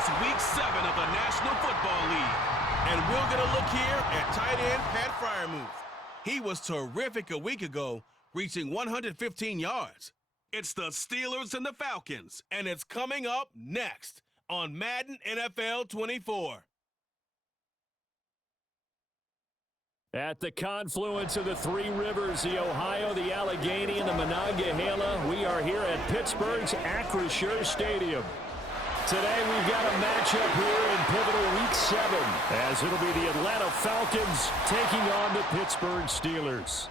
It's Week 7 of the National Football League. And we'll get a look here at tight end Pat Freiermuth. He was terrific a week ago, reaching 115 yards. It's the Steelers and the Falcons, and it's coming up next on Madden NFL 24. At the confluence of the three rivers, the Ohio, the Allegheny, and the Monongahela, we are here at Pittsburgh's Acrisure Stadium. Today we've got a matchup here in pivotal Week 7, as it'll be the Atlanta Falcons taking on the Pittsburgh Steelers.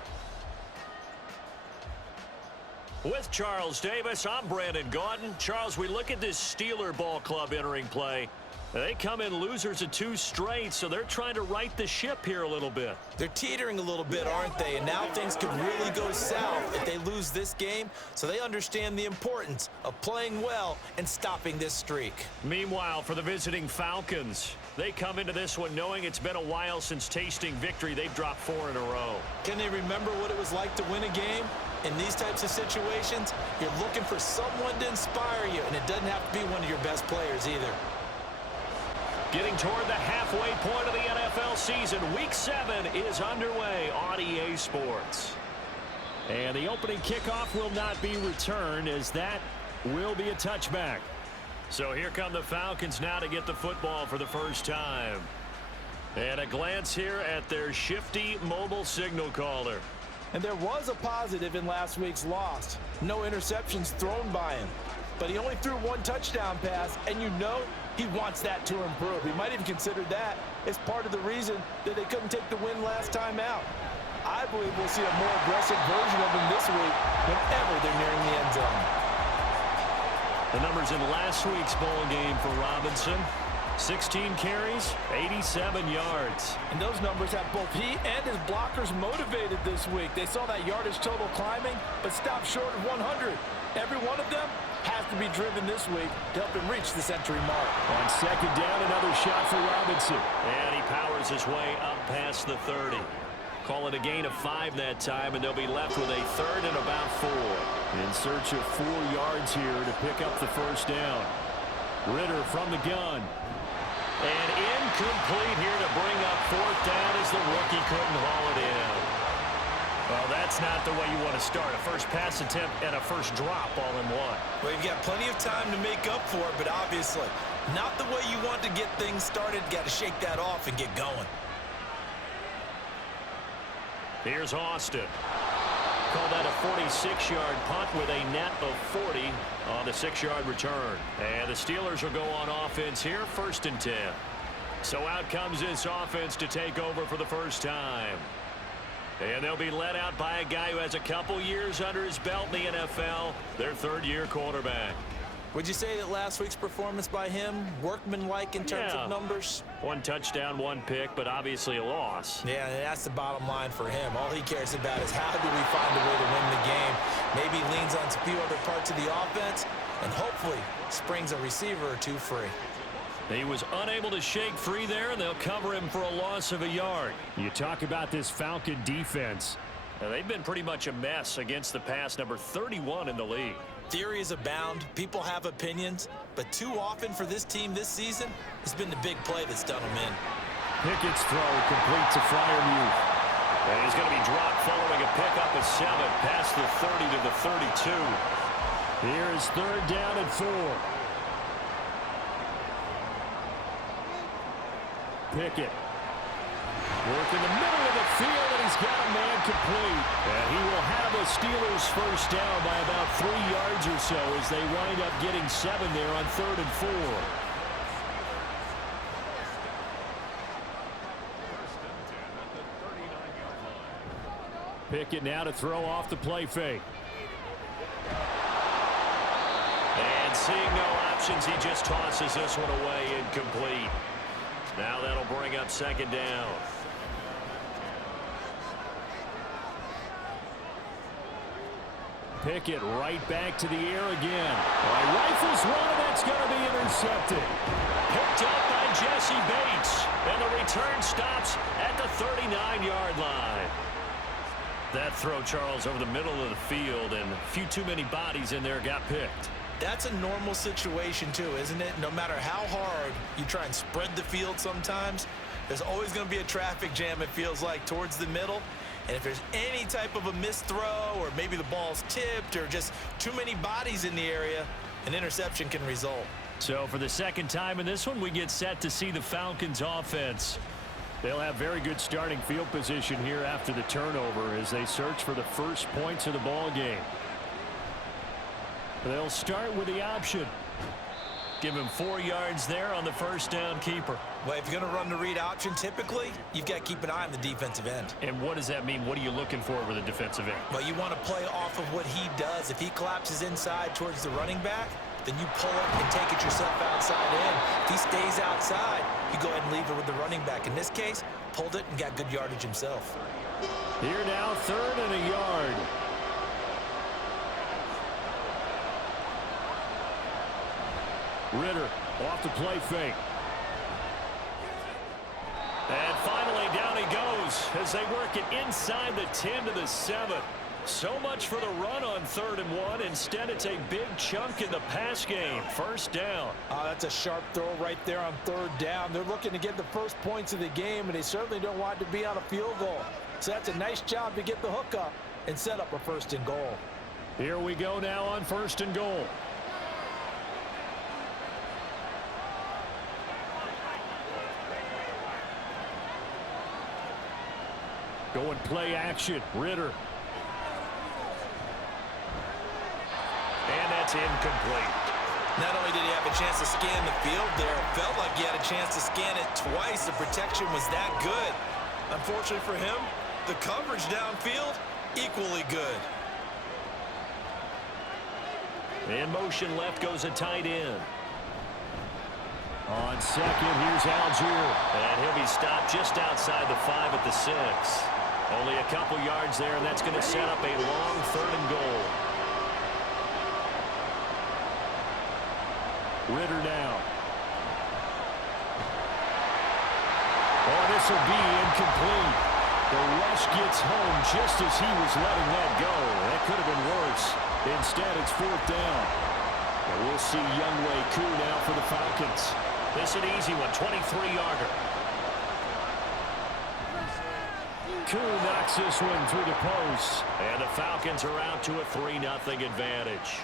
With Charles Davis, I'm Brandon Gaudin. Charles, we look at this Steeler ball club entering play. They come in losers of 2 straight, so they're trying to right the ship here a little bit. They're teetering a little bit, aren't they? And now things could really go south if they lose this game, so they understand the importance of playing well and stopping this streak. Meanwhile, for the visiting Falcons, they come into this one knowing it's been a while since tasting victory. They've dropped 4 in a row. Can they remember what it was like to win a game? In these types of situations, you're looking for someone to inspire you, and it doesn't have to be one of your best players either. Getting toward the halfway point of the NFL season, Week 7 is underway on EA Sports. And the opening kickoff will not be returned, as that will be a touchback. So here come the Falcons now to get the football for the first time. And a glance here at their shifty mobile signal caller. And there was a positive in last week's loss. No interceptions thrown by him. But he only threw 1 touchdown pass, and you know he wants that to improve. He might even consider that as part of the reason that they couldn't take the win last time out. I believe we'll see a more aggressive version of him this week whenever they're nearing the end zone. The numbers in last week's bowl game for Robinson: 16 carries, 87 yards. And those numbers have both he and his blockers motivated this week. They saw that yardage total climbing, but stopped short of 100. Every one of them has to be driven this week to help him reach the century mark. On second down, another shot for Robinson. And he powers his way up past the 30. Call it a gain of 5 that time, and they'll be left with a 3rd and about 4. In search of 4 yards here to pick up the first down. Ridder from the gun. And incomplete here to bring up 4th down as the rookie couldn't haul it in. Well, that's not the way you want to start. A first pass attempt and a first drop all in one. Well, you've got plenty of time to make up for it, but obviously not the way you want to get things started. Got to shake that off and get going. Here's Austin. Call that a 46-yard punt with a net of 40 on the 6-yard return. And the Steelers will go on offense here, 1st and 10. So out comes this offense to take over for the first time. And they'll be led out by a guy who has a couple years under his belt in the NFL, their 3rd-year quarterback. Would you say that last week's performance by him, workmanlike in terms of numbers? 1 touchdown, 1 pick, but obviously a loss. Yeah, that's the bottom line for him. All he cares about is how do we find a way to win the game. Maybe leans on a few other parts of the offense, and hopefully springs a receiver or 2 free. He was unable to shake free there, and they'll cover him for a loss of a yard. You talk about this Falcon defense. Now, they've been pretty much a mess against the pass, number 31 in the league. Theories abound. People have opinions. But too often for this team this season has been the big play that's done them in. Pickett's throw complete to Freiermuth. And he's going to be dropped following a pickup of 7 past the 30 to the 32. Here's 3rd down and 4. Pickett. Work in the middle of the field, and he's got a man complete. And he will have a Steelers first down by about 3 yards or so as they wind up getting 7 there on 3rd and 4. Pickett now to throw off the play fake. And seeing no options, he just tosses this one away, incomplete. Now that'll bring up 2nd down. Pickett right back to the air again. Rifles one, and that's going to be intercepted. Picked up by Jesse Bates. And the return stops at the 39-yard line. That throw, Charles, over the middle of the field, and a few too many bodies in there got picked. That's a normal situation too, isn't it? No matter how hard you try and spread the field sometimes, there's always going to be a traffic jam, it feels like, towards the middle. And if there's any type of a missed throw, or maybe the ball's tipped, or just too many bodies in the area, an interception can result. So for the second time in this one, we get set to see the Falcons offense. They'll have very good starting field position here after the turnover as they search for the first points of the ball game. They'll start with the option. Give him 4 yards there on the first down keeper. Well, if you're going to run the read option, typically, you've got to keep an eye on the defensive end. And what does that mean? What are you looking for with the defensive end? Well, you want to play off of what he does. If he collapses inside towards the running back, then you pull it and take it yourself outside in. If he stays outside, you go ahead and leave it with the running back. In this case, pulled it and got good yardage himself. Here now, 3rd and a yard. Ridder off the play fake. And finally, down he goes as they work it inside the 10 to the 7. So much for the run on 3rd and 1. Instead, it's a big chunk in the pass game. First down. That's a sharp throw right there on 3rd down. They're looking to get the first points of the game, and they certainly don't want to be on a field goal. So that's a nice job to get the hook up and set up a 1st and goal. Here we go now on 1st and goal. Going play action. Ridder. And that's incomplete. Not only did he have a chance to scan the field there, it felt like he had a chance to scan it twice. The protection was that good. Unfortunately for him, the coverage downfield, equally good. In motion left goes a tight end. On 2nd, here's Algier. And he'll be stopped just outside the 5 at the 6. Only a couple yards there, and that's going to set up a long 3rd and goal. Ridder now. Oh, this will be incomplete. The rush gets home just as he was letting that go. That could have been worse. Instead, it's 4th down. And we'll see Younghoe Koo now for the Falcons. This an easy one, 23-yarder. Koo knocks this one through the post. And the Falcons are out to a 3-0 advantage.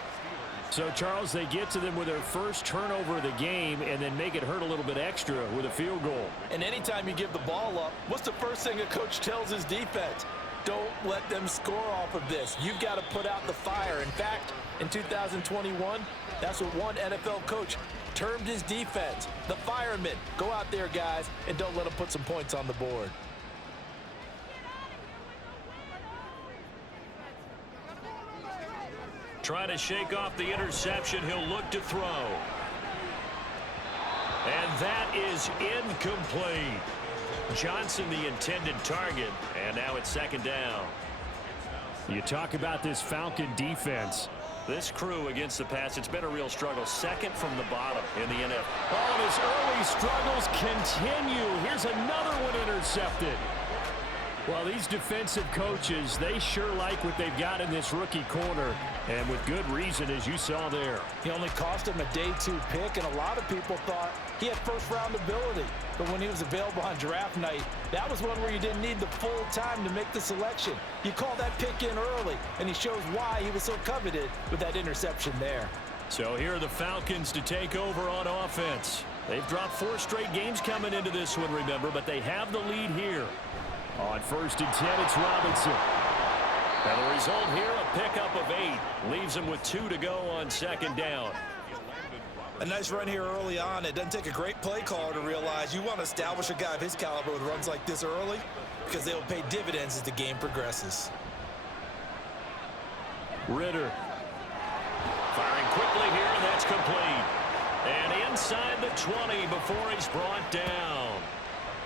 So, Charles, they get to them with their first turnover of the game and then make it hurt a little bit extra with a field goal. And anytime you give the ball up, what's the first thing a coach tells his defense? Don't let them score off of this. You've got to put out the fire. In fact, in 2021, that's what one NFL coach termed his defense. The firemen. Go out there, guys, and don't let them put some points on the board. Trying to shake off the interception. He'll look to throw. And that is incomplete. Johnson the intended target. And now it's 2nd down. You talk about this Falcon defense. This crew against the pass, it's been a real struggle. 2nd from the bottom in the NFL. Oh, and his early struggles continue. Here's another one intercepted. Well, these defensive coaches, they sure like what they've got in this rookie corner, and with good reason, as you saw there. He only cost him a day 2 pick, and a lot of people thought he had first-round ability. But when he was available on draft night, that was one where you didn't need the full time to make the selection. You call that pick in early, and he shows why he was so coveted with that interception there. So here are the Falcons to take over on offense. They've dropped 4 straight games coming into this one, remember, but they have the lead here. On 1st and 10, it's Robinson. And the result here, a pickup of 8. Leaves him with 2 to go on 2nd down. A nice run here early on. It doesn't take a great play caller to realize you want to establish a guy of his caliber with runs like this early because they will pay dividends as the game progresses. Ridder. Firing quickly here, and that's complete. And inside the 20 before he's brought down.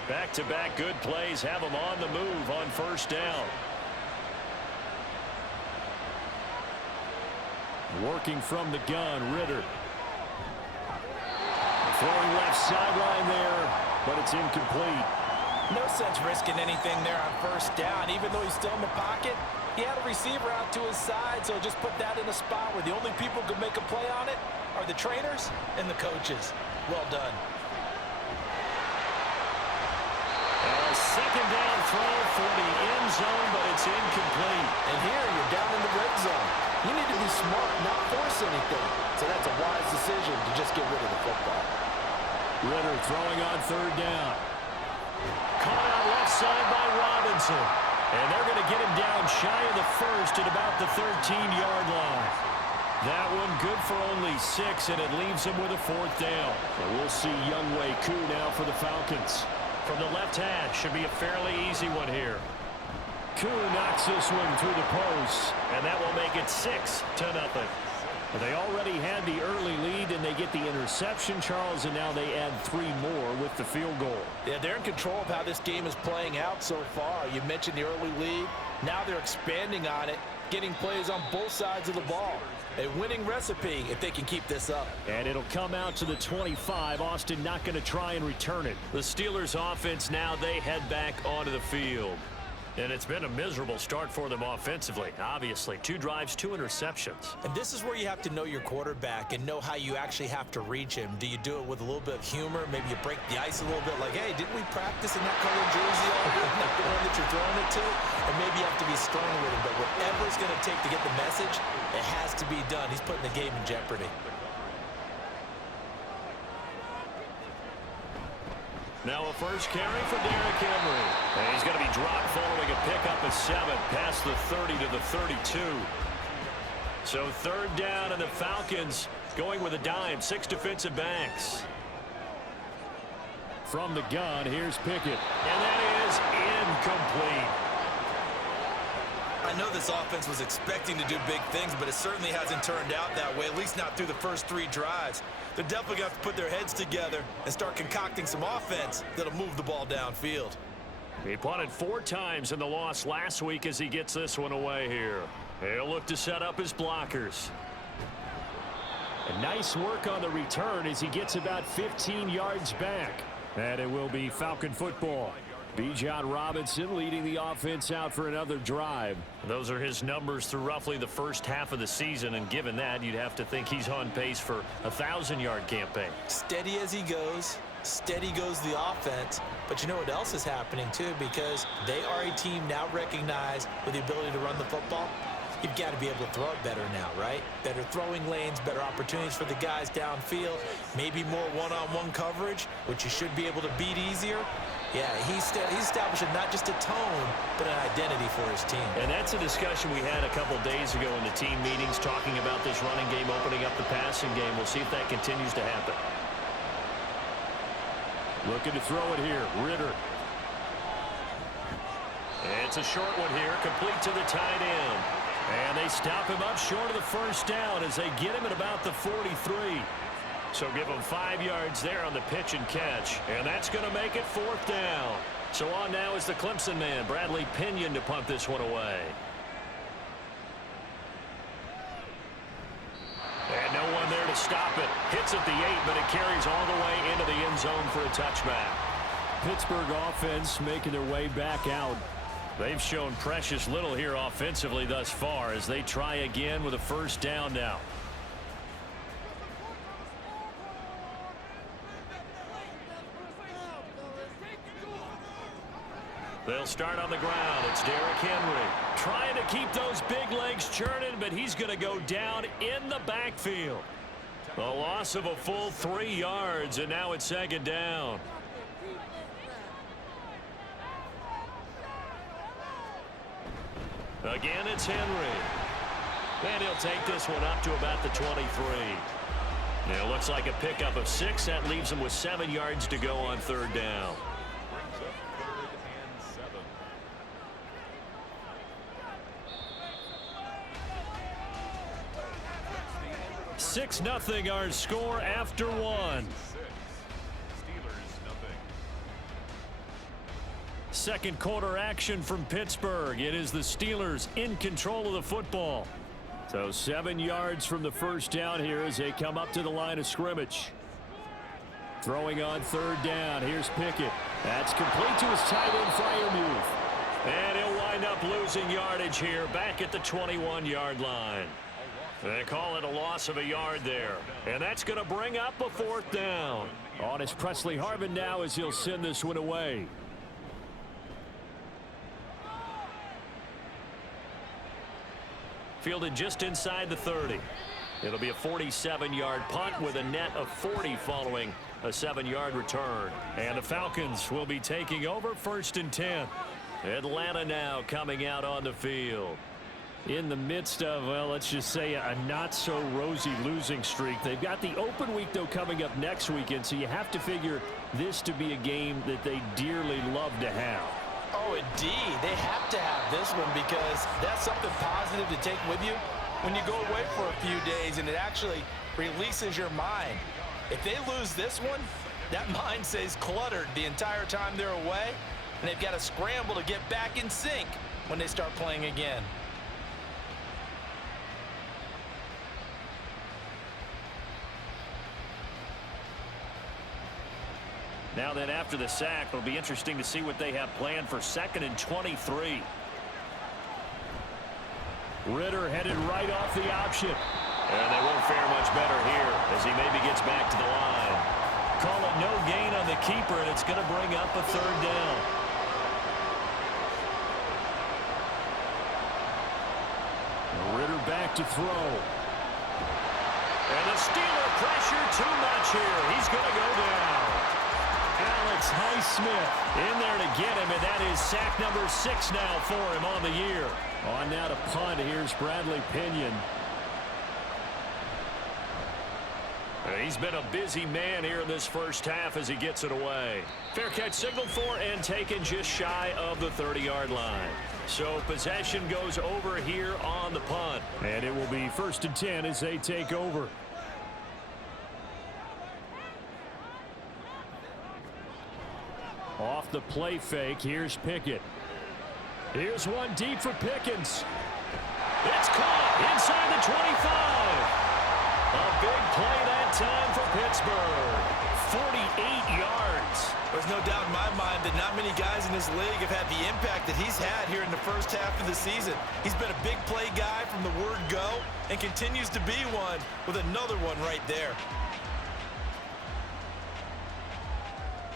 Back-to-back good plays have him on the move on 1st down. Working from the gun, Ridder. Throwing left sideline there, but it's incomplete. No sense risking anything there on first down. Even though he's still in the pocket, he had a receiver out to his side, so just put that in a spot where the only people who can make a play on it are the trainers and the coaches. Well done. A second down throw for the end zone, but it's incomplete. And here you're down in the red zone. You need to be smart, not force anything. So that's a wise decision to just get rid of the football. Ridder throwing on third down. Caught out left side by Robinson. And they're going to get him down shy of the first at about the 13-yard line. That one good for only 6, and it leaves him with a fourth down. And we'll see Younghoe Koo now for the Falcons. From the left hash, should be a fairly easy one here. Koo knocks this one through the post. And that will make it 6-0. They already had the early lead, and they get the interception, Charles, and now they add 3 more with the field goal. Yeah, they're in control of how this game is playing out so far. You mentioned the early lead. Now they're expanding on it, getting plays on both sides of the ball. A winning recipe if they can keep this up. And it'll come out to the 25. Austin not going to try and return it. The Steelers offense now, they head back onto the field. And it's been a miserable start for them offensively. Obviously, 2 drives, 2 interceptions. And this is where you have to know your quarterback and know how you actually have to reach him. Do you do it with a little bit of humor? Maybe you break the ice a little bit like, hey, didn't we practice in that color jersey all week? Not the one that you're throwing it to? And maybe you have to be strong with him. But whatever it's going to take to get the message, it has to be done. He's putting the game in jeopardy. Now a first carry for Derrick Henry. And he's going to be dropped following a pickup of 7 past the 30 to the 32. So third down, and the Falcons going with a dime. 6 defensive backs. From the gun, here's Pickett. And that is incomplete. I know this offense was expecting to do big things, but it certainly hasn't turned out that way, at least not through the first 3 drives. They're definitely going to have to put their heads together and start concocting some offense that'll move the ball downfield. He punted 4 times in the loss last week as he gets this one away here. He'll look to set up his blockers. And nice work on the return as he gets about 15 yards back. And it will be Falcon football. Bijan Robinson leading the offense out for another drive. Those are his numbers through roughly the first half of the season, and given that, you'd have to think he's on pace for a 1,000-yard campaign. Steady as he goes. Steady goes the offense. But you know what else is happening, too, because they are a team now recognized with the ability to run the football. You've got to be able to throw it better now, right? Better throwing lanes, better opportunities for the guys downfield, maybe more one-on-one coverage, which you should be able to beat easier. Yeah, he's establishing not just a tone, but an identity for his team. And that's a discussion we had a couple days ago in the team meetings, talking about this running game, opening up the passing game. We'll see if that continues to happen. Looking to throw it here, Ridder. It's a short one here, complete to the tight end. And they stop him up short of the first down as they get him at about the 43. So give him 5 yards there on the pitch and catch. And that's going to make it 4th down. So on now is the Clemson man, Bradley Pinion, to punt this one away. And no one there to stop it. Hits at the 8, but it carries all the way into the end zone for a touchback. Pittsburgh offense making their way back out. They've shown precious little here offensively thus far as they try again with a first down now. They'll start on the ground. It's Derrick Henry trying to keep those big legs churning, but he's going to go down in the backfield. A loss of a full 3 yards, and now it's 2nd down. Again, it's Henry. And he'll take this one up to about the 23. Now, it looks like a pickup of 6. That leaves him with 7 yards to go on 3rd down. 6-0 our score after 1. Second quarter action from Pittsburgh. It is the Steelers in control of the football. So 7 yards from the first down here as they come up to the line of scrimmage. Throwing on third down. Here's Pickett. That's complete to his tight end Freiermuth. And he'll wind up losing yardage here back at the 21-yard line. They call it a loss of a yard there. And that's going to bring up a fourth down. On is Presley Harvin now as he'll send this one away. Fielded just inside the 30. It'll be a 47-yard punt with a net of 40 following a 7-yard return. And the Falcons will be taking over 1st and 10. Atlanta now coming out on the field. In the midst of, well, let's just say a not-so-rosy losing streak. They've got the open week, though, coming up next weekend, so you have to figure this to be a game that they dearly love to have. Oh, indeed. They have to have this one because that's something positive to take with you when you go away for a few days, and it actually releases your mind. If they lose this one, that mind stays cluttered the entire time they're away, and they've got to scramble to get back in sync when they start playing again. Now then, after the sack, it'll be interesting to see what they have planned for 2nd and 23. Ridder headed right off the option. And they won't fare much better here as he maybe gets back to the line. Call it no gain on the keeper, and it's going to bring up a 3rd down. Ridder back to throw. And the Steeler pressure too much here. He's going to go down. Alex Highsmith in there to get him, and that is sack number 6 now for him on the year. On now to punt. Here's Bradley Pinion. He's been a busy man here in this first half as he gets it away. Fair catch signaled for and taken just shy of the 30-yard line. So possession goes over here on the punt. And it will be 1st and 10 as they take over. Off the play fake, here's Pickett. Here's one deep for Pickens. It's caught inside the 25. A big play that time for Pittsburgh. 48 yards. There's no doubt in my mind that not many guys in this league have had the impact that he's had here in the first half of the season. He's been a big play guy from the word go and continues to be one with another one right there.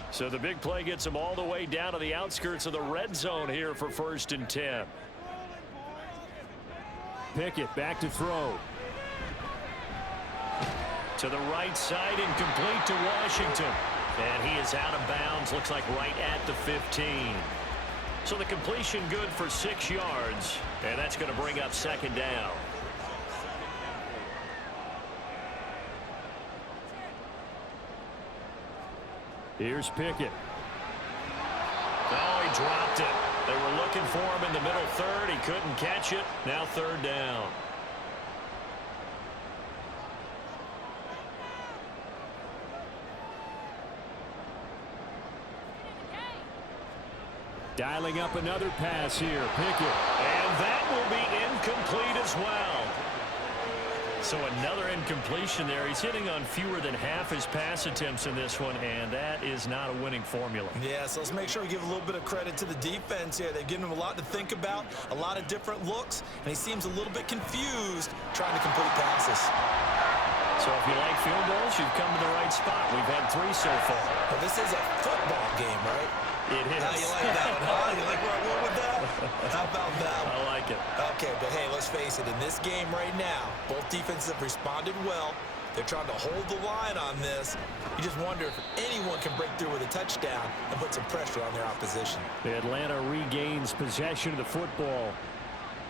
So the big play gets him all the way down to the outskirts of the red zone here for 1st and 10. Pickett back to throw. To the right side, incomplete to Washington. And he is out of bounds, looks like right at the 15. So the completion good for 6 yards, and that's going to bring up 2nd down. Here's Pickett. Oh, he dropped it. They were looking for him in the middle 3rd. He couldn't catch it. Now 3rd down. Dialing up another pass here. Pickett. And that will be incomplete as well. So another incompletion there. He's hitting on fewer than half his pass attempts in this one, and that is not a winning formula. Yeah, so let's make sure we give a little bit of credit to the defense here. They've given him a lot to think about, a lot of different looks, and he seems a little bit confused trying to complete passes. So if you like field goals, you've come to the right spot. We've had 3 so far. Well, this is a football game, right? It is. How you like that one, huh? You like where I went with that? How about that one? I like it. Okay, but hey, let's face it. In this game right now, both defenses have responded well. They're trying to hold the line on this. You just wonder if anyone can break through with a touchdown and put some pressure on their opposition. Atlanta regains possession of the football.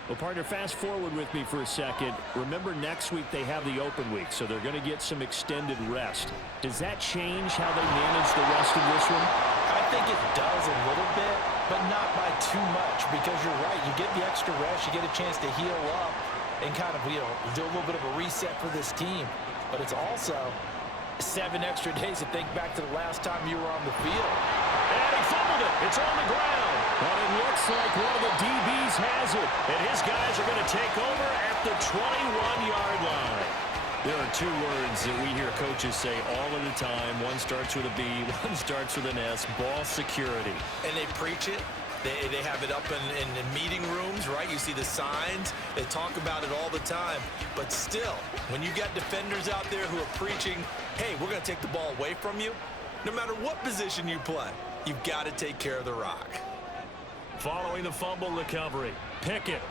Well, partner, fast forward with me for a second. Remember, next week they have the open week, so they're going to get some extended rest. Does that change how they manage the rest of this one? I think it does a little bit, but not by too much, because you're right. You get the extra rest, you get a chance to heal up and kind of, do a little bit of a reset for this team. But it's also 7 extra days to think back to the last time you were on the field. And he fumbled it. It's on the ground. But it looks like one of the DBs has it. And his guys are going to take over at the 21-yard line. There are two words that we hear coaches say all of the time. One starts with a B, one starts with an S, ball security. And they preach it. They have it up in meeting rooms, right? You see the signs. They talk about it all the time. But still, when you got defenders out there who are preaching, hey, we're going to take the ball away from you, no matter what position you play, you've got to take care of the rock. Following the fumble recovery, Pickett.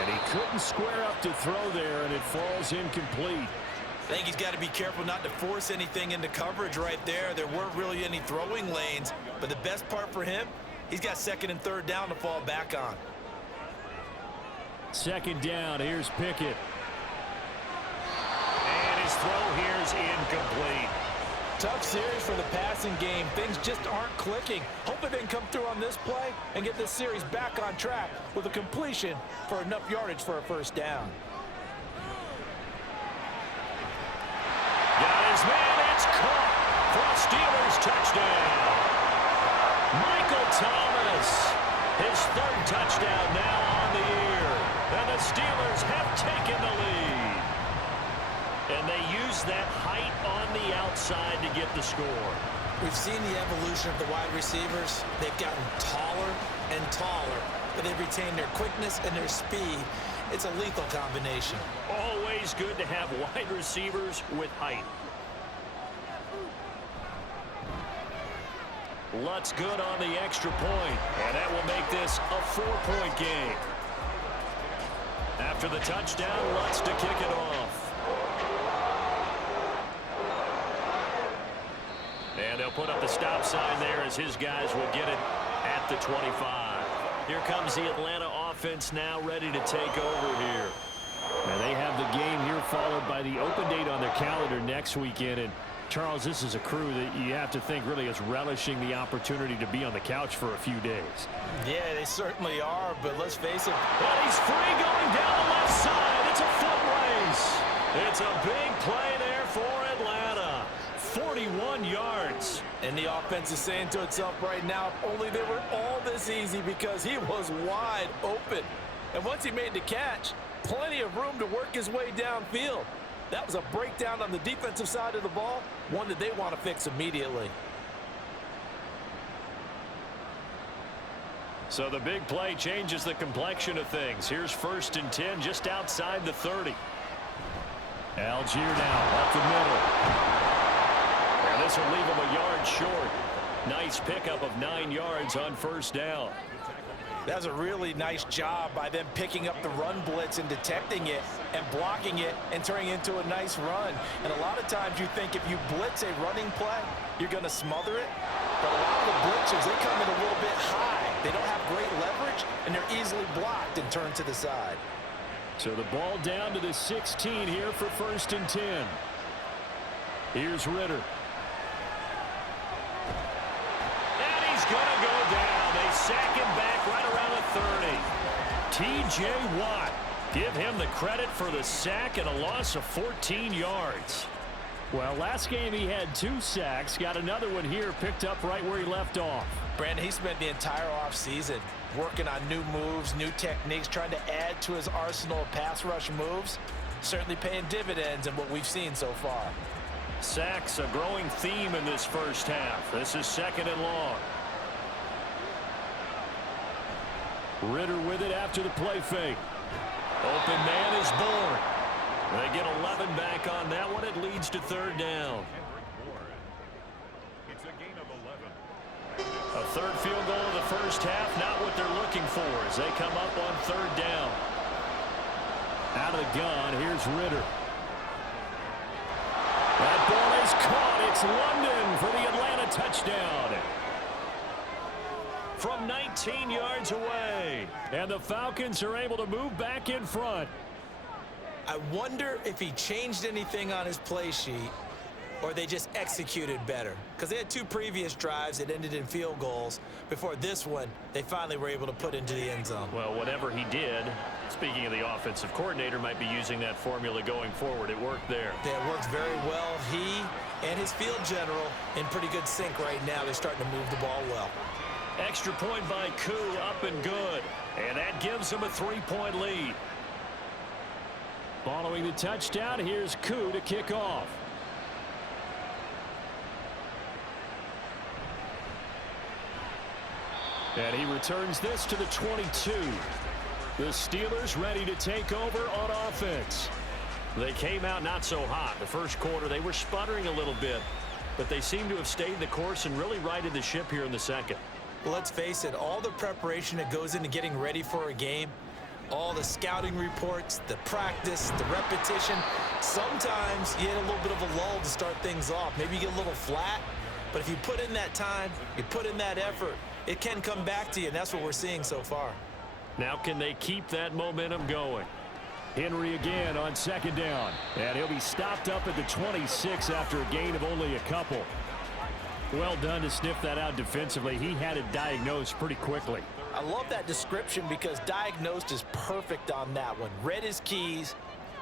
And he couldn't square up to throw there, and it falls incomplete. I think he's got to be careful not to force anything into coverage right there. There weren't really any throwing lanes, but the best part for him, he's got second and third down to fall back on. Second down, here's Pickett. And his throw here is incomplete. Tough series for the passing game. Things just aren't clicking. Hoping they can come through on this play and get this series back on track with a completion for enough yardage for a first down. Got his man, it's caught for a Steelers touchdown. Michael Thomas, his third touchdown now on the year. And the Steelers have taken the lead. And they use that height on the outside to get the score. We've seen the evolution of the wide receivers. They've gotten taller and taller, but they've retained their quickness and their speed. It's a lethal combination. Always good to have wide receivers with height. Lutz good on the extra point, and that will make this a 4-point game. After the touchdown, Lutz to kick it off. And they'll put up the stop sign there as his guys will get it at the 25. Here comes the Atlanta offense now ready to take over here. Now they have the game here followed by the open date on their calendar next weekend. And Charles, this is a crew that you have to think really is relishing the opportunity to be on the couch for a few days. Yeah, they certainly are, but let's face it. But he's free going down the left side. It's a foot race. It's a big play there for Atlanta. 41 yards. And the offense is saying to itself right now, if only they were all this easy, because he was wide open. And once he made the catch, plenty of room to work his way downfield. That was a breakdown on the defensive side of the ball, one that they want to fix immediately. So the big play changes the complexion of things. Here's 1st and 10 just outside the 30. Algier now up the middle. And this will leave him a yard short. Nice pickup of 9 yards on 1st down. That's a really nice job by them picking up the run blitz and detecting it and blocking it and turning it into a nice run. And a lot of times you think if you blitz a running play, you're going to smother it. But a lot of the blitzers, they come in a little bit high. They don't have great leverage, and they're easily blocked and turned to the side. So the ball down to the 16 here for 1st and 10. Here's Ridder. And he's going to go down. They sack him back right around the 30. T.J. Watt. Give him the credit for the sack and a loss of 14 yards. Well, last game he had 2 sacks. Got another one here picked up right where he left off. Brandon, he spent the entire offseason working on new moves, new techniques, trying to add to his arsenal of pass rush moves. Certainly paying dividends in what we've seen so far. Sacks a growing theme in this first half. This is 2nd and long. Ridder with it after the play fake. Open man is born. They get 11 back on that one. It leads to 3rd down. It's a gain of 11. A 3rd field goal of the first half, not what they're looking for as they come up on 3rd down. Out of the gun, here's Ridder. That ball is caught. It's London for the Atlanta touchdown. From 19 yards away. And the Falcons are able to move back in front. I wonder if he changed anything on his play sheet or they just executed better. Because they had 2 previous drives that ended in field goals. Before this one, they finally were able to put into the end zone. Well, whatever he did, speaking of the offensive coordinator, might be using that formula going forward. It worked there. Yeah, it works very well. He and his field general in pretty good sync right now. They're starting to move the ball well. Extra point by Koo, up and good. And that gives him a 3-point lead. Following the touchdown, here's Koo to kick off. And he returns this to the 22. The Steelers ready to take over on offense. They came out not so hot. The first quarter, they were sputtering a little bit, but they seem to have stayed the course and really righted the ship here in the second. Well, let's face it, all the preparation that goes into getting ready for a game, all the scouting reports, the practice, the repetition, sometimes you hit a little bit of a lull to start things off. Maybe you get a little flat, but if you put in that time, you put in that effort, it can come back to you, and that's what we're seeing so far. Now can they keep that momentum going? Henry again on second down. And he'll be stopped up at the 26 after a gain of only a couple. Well done to sniff that out defensively. He had it diagnosed pretty quickly. I love that description because diagnosed is perfect on that one. Read his keys,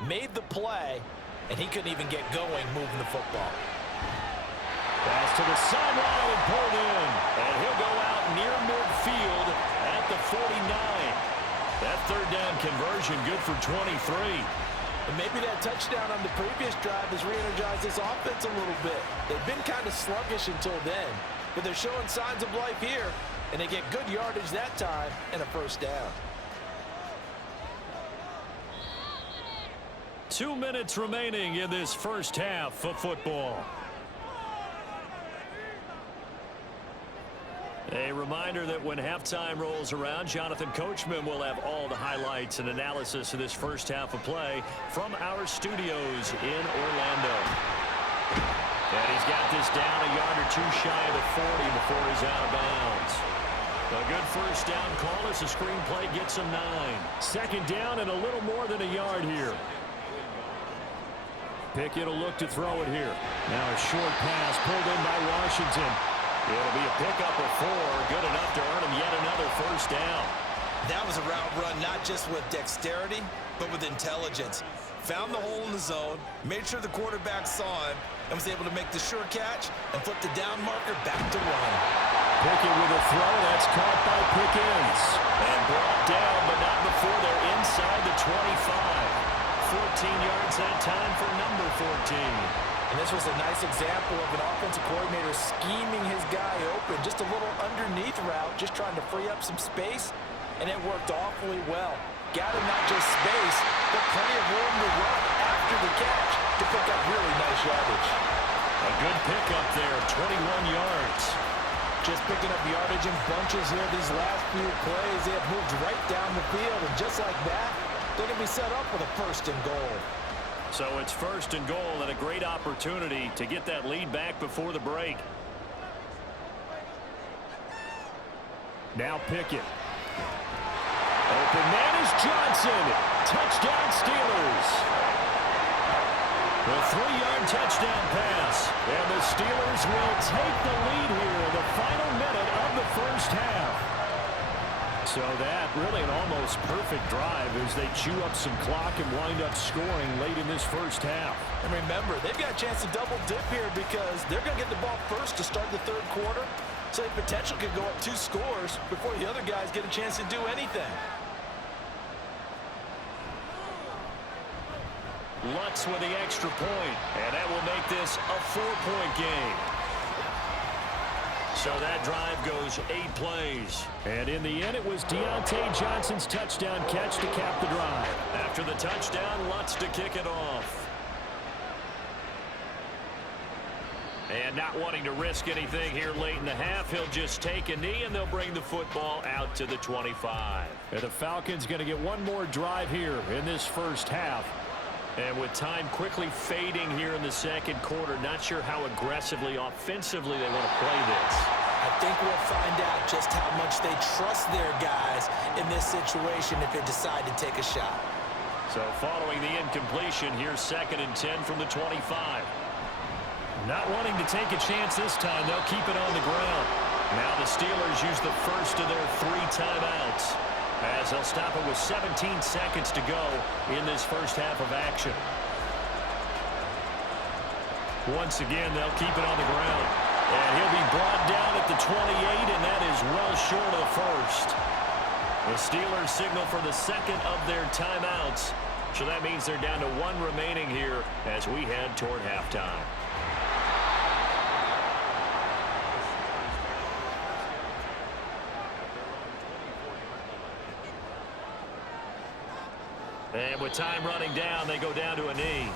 made the play, and he couldn't even get going moving the football. Pass to the sideline and pulled in. And he'll go out near midfield at the 49. That third down conversion good for 23. And maybe that touchdown on the previous drive has re-energized this offense a little bit. They've been kind of sluggish until then, but they're showing signs of life here, and they get good yardage that time and a first down. 2 minutes remaining in this first half of football. A reminder that when halftime rolls around, Jonathan Coachman will have all the highlights and analysis of this first half of play from our studios in Orlando. And he's got this down a yard or two shy of the 40 before he's out of bounds. A good first down call as the screenplay gets him 9. Second down and a little more than a yard here. Pickett will look to throw it here. Now a short pass pulled in by Washington. It'll be a pickup of 4, good enough to earn him yet another first down. That was a route run not just with dexterity, but with intelligence. Found the hole in the zone, made sure the quarterback saw him, and was able to make the sure catch and flip the down marker back to run. Pickett with a throw, that's caught by Pickens. And brought down, but not before they're inside the 25. 14 yards that time for number 14. And this was a nice example of an offensive coordinator scheming his guy open. Just a little underneath route, just trying to free up some space, and it worked awfully well. Got him not just space, but plenty of room to run after the catch to pick up really nice yardage. A good pickup there, 21 yards. Just picking up yardage in bunches here these last few plays. They have moved right down the field, and just like that, they're going to be set up with a first and goal. So it's first and goal and a great opportunity to get that lead back before the break. Now Pickett. Open man is Johnson. Touchdown Steelers. A 3-yard touchdown pass. And the Steelers will take the lead here in the final minute of the first half. So that really an almost perfect drive as they chew up some clock and wind up scoring late in this first half. And remember, they've got a chance to double dip here because they're going to get the ball first to start the third quarter. So they potentially could go up 2 scores before the other guys get a chance to do anything. Lutz with the extra point, and that will make this a 4-point game. So that drive goes 8 plays. And in the end, it was Deontay Johnson's touchdown catch to cap the drive. After the touchdown, Lutz to kick it off. And not wanting to risk anything here late in the half, he'll just take a knee, and they'll bring the football out to the 25. And the Falcons going to get one more drive here in this first half. And with time quickly fading here in the second quarter, not sure how aggressively, offensively they want to play this. I think we'll find out just how much they trust their guys in this situation if they decide to take a shot. So following the incompletion, here's 2nd and 10 from the 25. Not wanting to take a chance this time, they'll keep it on the ground. Now the Steelers use the first of their 3 timeouts, as they'll stop it with 17 seconds to go in this first half of action. Once again, they'll keep it on the ground. And he'll be brought down at the 28, and that is well short of the first. The Steelers signal for the second of their timeouts So that means they're down to 1 remaining here as we head toward halftime. And with time running down, they go down to a knee.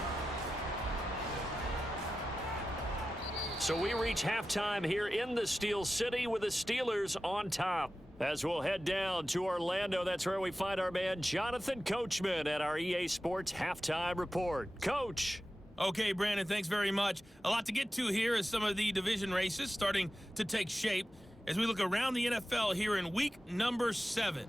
So we reach halftime here in the Steel City with the Steelers on top. As we'll head down to Orlando, that's where we find our man Jonathan Coachman at our EA Sports Halftime Report. Coach. Okay, Brandon, thanks very much. A lot to get to here as some of the division races starting to take shape as we look around the NFL here in week number 7.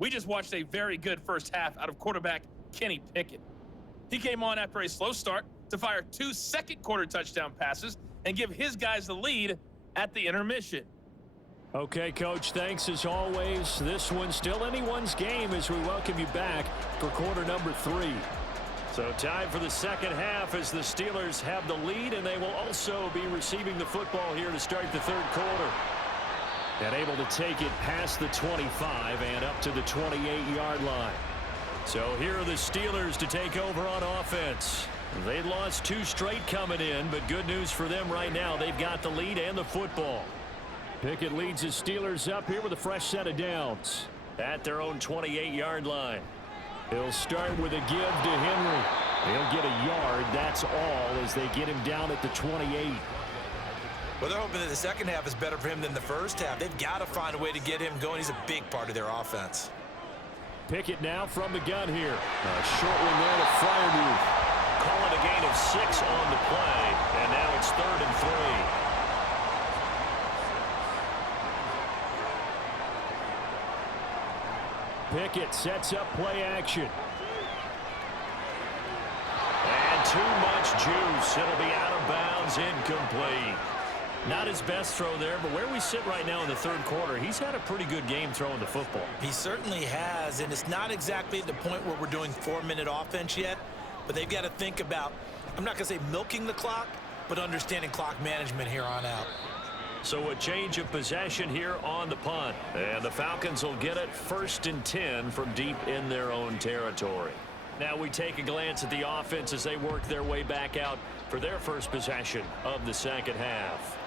We just watched a very good first half out of quarterback Kenny Pickett. He came on after a slow start to fire 2 second-quarter touchdown passes and give his guys the lead at the intermission. Okay, Coach, thanks as always. This one's still anyone's game as we welcome you back for quarter number 3. So time for the second half as the Steelers have the lead, and they will also be receiving the football here to start the third quarter. And able to take it past the 25 and up to the 28-yard line. So here are the Steelers to take over on offense. They lost 2 straight coming in, but good news for them right now. They've got the lead and the football. Pickett leads the Steelers up here with a fresh set of downs. At their own 28-yard line. He'll start with a give to Henry. He'll get a yard, that's all, as they get him down at the 28. Well, they're hoping that the second half is better for him than the first half. They've got to find a way to get him going. He's a big part of their offense. Pickett now from the gun here. A short one there to Freiermuth. Call it a gain of 6 on the play, and now it's 3rd and 3. Pickett sets up play action. And too much juice. It'll be out of bounds, incomplete. Not his best throw there, but where we sit right now in the third quarter, he's had a pretty good game throwing the football. He certainly has, and it's not exactly at the point where we're doing 4-minute offense yet, but they've got to think about, I'm not going to say milking the clock, but understanding clock management here on out. So a change of possession here on the punt, and the Falcons will get it 1st and 10 from deep in their own territory. Now we take a glance at the offense as they work their way back out for their first possession of the second half.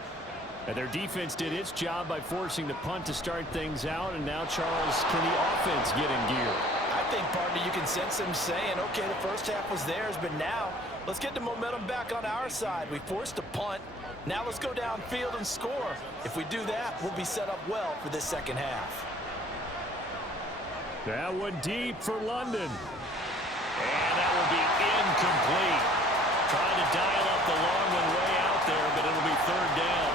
And their defense did its job by forcing the punt to start things out. And now, Charles, can the offense get in gear? I think, partner, you can sense them saying, okay, the first half was theirs, but now let's get the momentum back on our side. We forced a punt. Now let's go downfield and score. If we do that, we'll be set up well for this second half. That one deep for London. And that will be incomplete. Trying to dial up the long one way out there, but it'll be 3rd down.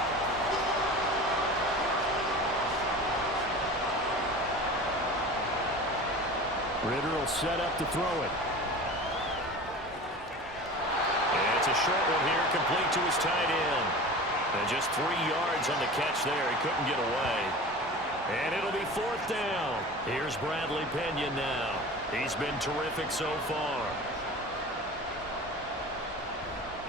Ridder will set up to throw it. And it's a short one here, complete to his tight end. And just 3 yards on the catch there. He couldn't get away. And it'll be 4th down. Here's Bradley Pinion now. He's been terrific so far.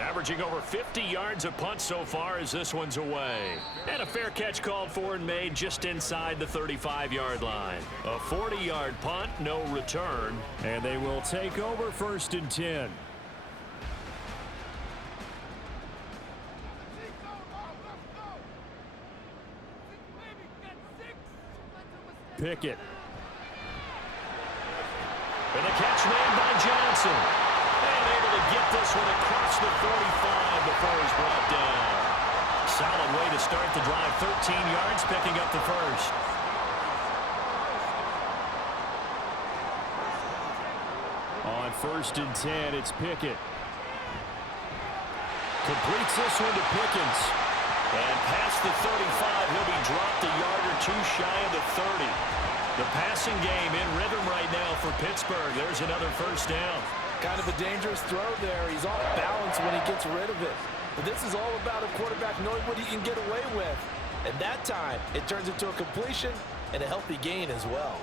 Averaging over 50 yards a punt so far as this one's away. And a fair catch called for and made just inside the 35-yard line. A 40-yard punt, no return. And they will take over 1st and 10. Pickett. And a catch made by Johnson. And able to get this one across the 45 before he's brought down. Solid way to start the drive. 13 yards, picking up the first. On 1st and 10, it's Pickett. Completes this one to Pickens. And past the 35, he'll be dropped a yard or 2 shy of the 30. The passing game in rhythm right now for Pittsburgh. There's another 1st down. Kind of a dangerous throw there. He's off balance when he gets rid of it. But this is all about a quarterback knowing what he can get away with. And that time, it turns into a completion and a healthy gain as well.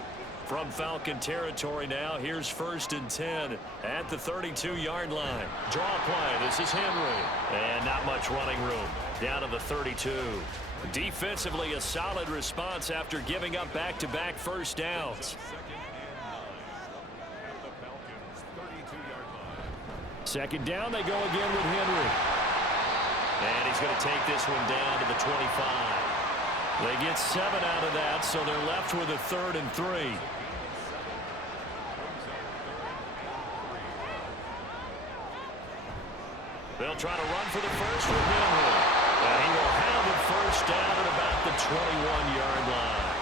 From Falcon territory now, here's 1st and 10 at the 32-yard line. Draw play, this is Henry. And not much running room. Down to the 32. Defensively, a solid response after giving up back-to-back first downs. Second down, they go again with Henry. And he's going to take this one down to the 25. They get 7 out of that, so they're left with a 3rd and 3. They'll try to run for the first with Henry. And he will have it first down at about the 21-yard line.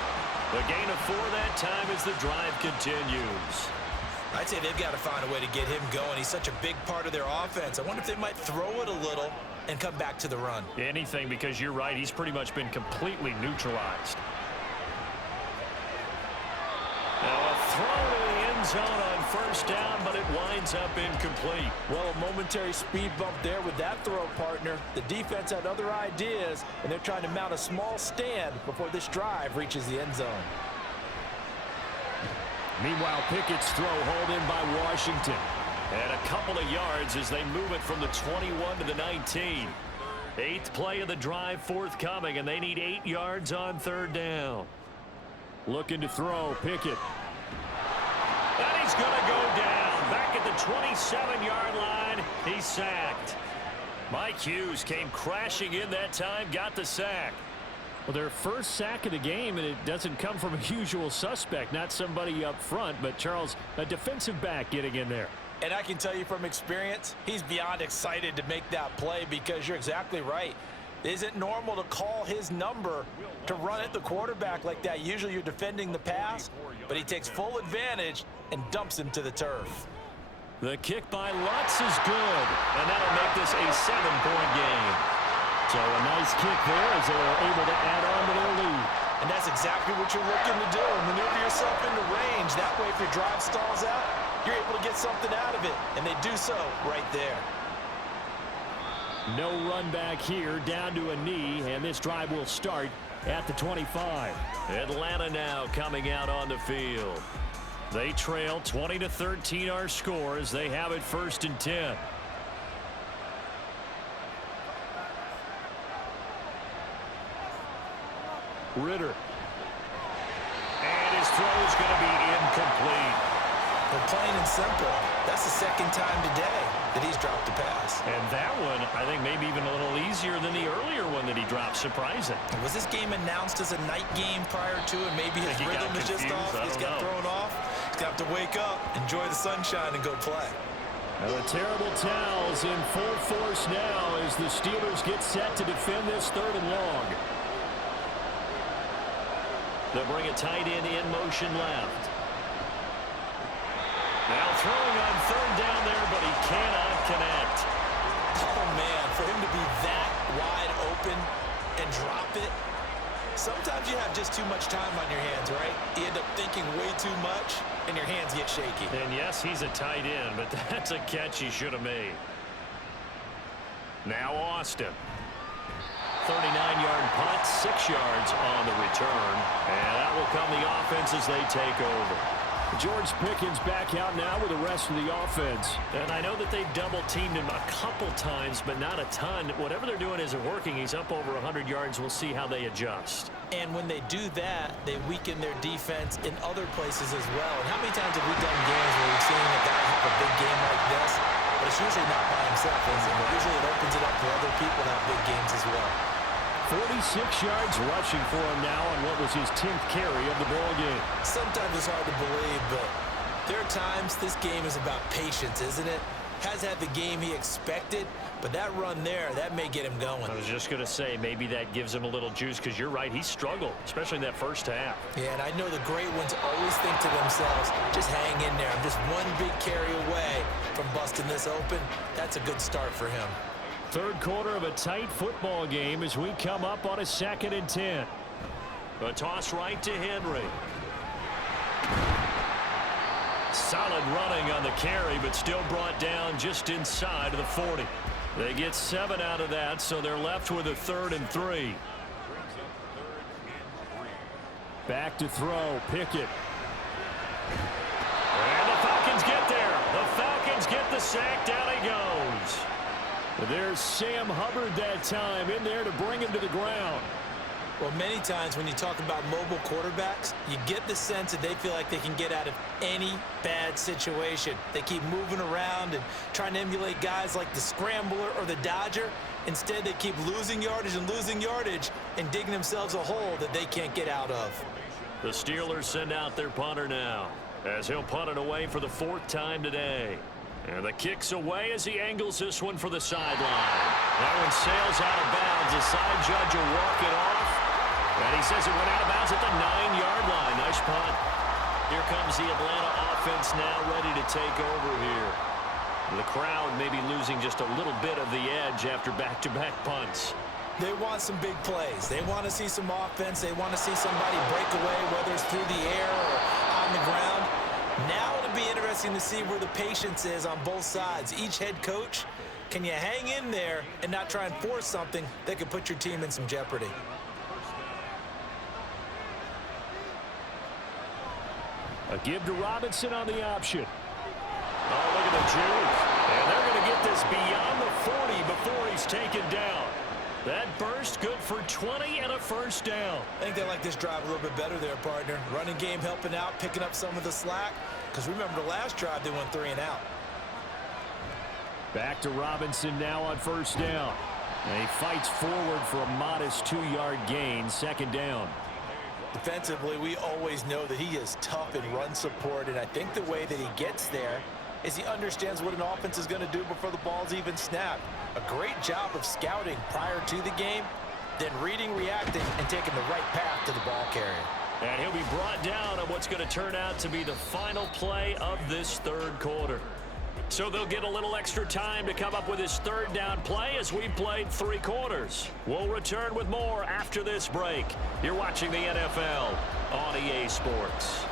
The gain of 4 that time as the drive continues. I'd say they've got to find a way to get him going. He's such a big part of their offense. I wonder if they might throw it a little and come back to the run. Anything, because you're right, he's pretty much been completely neutralized. Now a throw to the end zone on first down, but it winds up incomplete. Well, a momentary speed bump there with that throw, partner. The defense had other ideas, and they're trying to mount a small stand before this drive reaches the end zone. Meanwhile, Pickett's throw hauled in by Washington. And a couple of yards as they move it from the 21 to the 19. 8th play of the drive forthcoming, and they need 8 yards on 3rd down. Looking to throw, Pickett. And he's going to go down. Back at the 27-yard line, he's sacked. Mike Hughes came crashing in that time, got the sack. Well, their first sack of the game, and it doesn't come from a usual suspect, not somebody up front, but Charles, a defensive back getting in there. And I can tell you from experience, he's beyond excited to make that play because you're exactly right. It isn't normal to call his number to run at the quarterback like that. Usually you're defending the pass, but he takes full advantage and dumps him to the turf. The kick by Lutz is good, and that'll make this a 7-point game. So a nice kick there as they are able to add on to their lead. And that's exactly what you're looking to do. Maneuver yourself into range. That way, if your drive stalls out, you're able to get something out of it. And they do so right there. No run back here, down to a knee, and this drive will start at the 25. Atlanta now coming out on the field. They trail 20-13 our score as they have it 1st and 10. Ridder. And his throw is going to be incomplete. Well, plain and simple, that's the 2nd time today that he's dropped a pass. And that one, I think, maybe even a little easier than the earlier one that he dropped. Surprising. Was this game announced as a night game prior to it? Maybe his rhythm is just off. He's got thrown off. He's got to wake up, enjoy the sunshine, and go play. Now the terrible towels in full force now as the Steelers get set to defend this 3rd and long. They'll bring a tight end in motion left. Now throwing on 3rd down there, but he cannot connect. Oh, man, for him to be that wide open and drop it, sometimes you have just too much time on your hands, right? You end up thinking way too much, and your hands get shaky. And yes, he's a tight end, but that's a catch he should have made. Now Austin. 39-yard punt, 6 yards on the return. And that will come the offense as they take over. George Pickens back out now with the rest of the offense. And I know that they've double-teamed him a couple times, but not a ton. Whatever they're doing isn't working. He's up over 100 yards. We'll see how they adjust. And when they do that, they weaken their defense in other places as well. And how many times have we done games where we've seen a guy have a big game like this, but it's usually not by himself, is it? Usually it opens it up for other people to have big games as well. 46 yards rushing for him now on what was his 10th carry of the ball game. Sometimes it's hard to believe, but there are times this game is about patience, isn't it? Has had the game he expected, but that run there, that may get him going. I was just going to say, maybe that gives him a little juice, because you're right, he struggled, especially in that first half. Yeah, and I know the great ones always think to themselves, just hang in there. I'm just one big carry away from busting this open. That's a good start for him. 3rd quarter of a tight football game as we come up on a 2nd and 10. A toss right to Henry. Solid running on the carry, but still brought down just inside of the 40. They get 7 out of that, so they're left with a 3rd and 3. Back to throw. Pickett. And the Falcons get there. The Falcons get the sack. Down he goes. There's Sam Hubbard that time in there to bring him to the ground. Well, many times when you talk about mobile quarterbacks, you get the sense that they feel like they can get out of any bad situation. They keep moving around and trying to emulate guys like the Scrambler or the Dodger. Instead, they keep losing yardage and digging themselves a hole that they can't get out of. The Steelers send out their punter now, as he'll punt it away for the 4th time today. And the kick's away as he angles this one for the sideline. That one sails out of bounds. The side judge will walk it off. And he says it went out of bounds at the 9-yard line. Nice punt. Here comes the Atlanta offense now ready to take over here. The crowd may be losing just a little bit of the edge after back-to-back punts. They want some big plays. They want to see some offense. They want to see somebody break away, whether it's through the air or on the ground. Now it'll be interesting to see where the patience is on both sides. Each head coach, can you hang in there and not try and force something that could put your team in some jeopardy? A give to Robinson on the option. Oh, look at the juke. And they're going to get this beyond the 40 before he's taken down. That burst good for 20 and a 1st down. I think they like this drive a little bit better there, partner. Running game helping out, picking up some of the slack. Because remember the last drive, they went 3 and out. Back to Robinson now on 1st down. And he fights forward for a modest 2-yard gain, 2nd down. Defensively, we always know that he is tough in run support, and I think the way that he gets there is he understands what an offense is going to do before the ball's even snapped. A great job of scouting prior to the game, then reading, reacting, and taking the right path to the ball carrier. And he'll be brought down on what's going to turn out to be the final play of this 3rd quarter. So they'll get a little extra time to come up with his 3rd down play as we played 3 quarters. We'll return with more after this break. You're watching the NFL on EA Sports.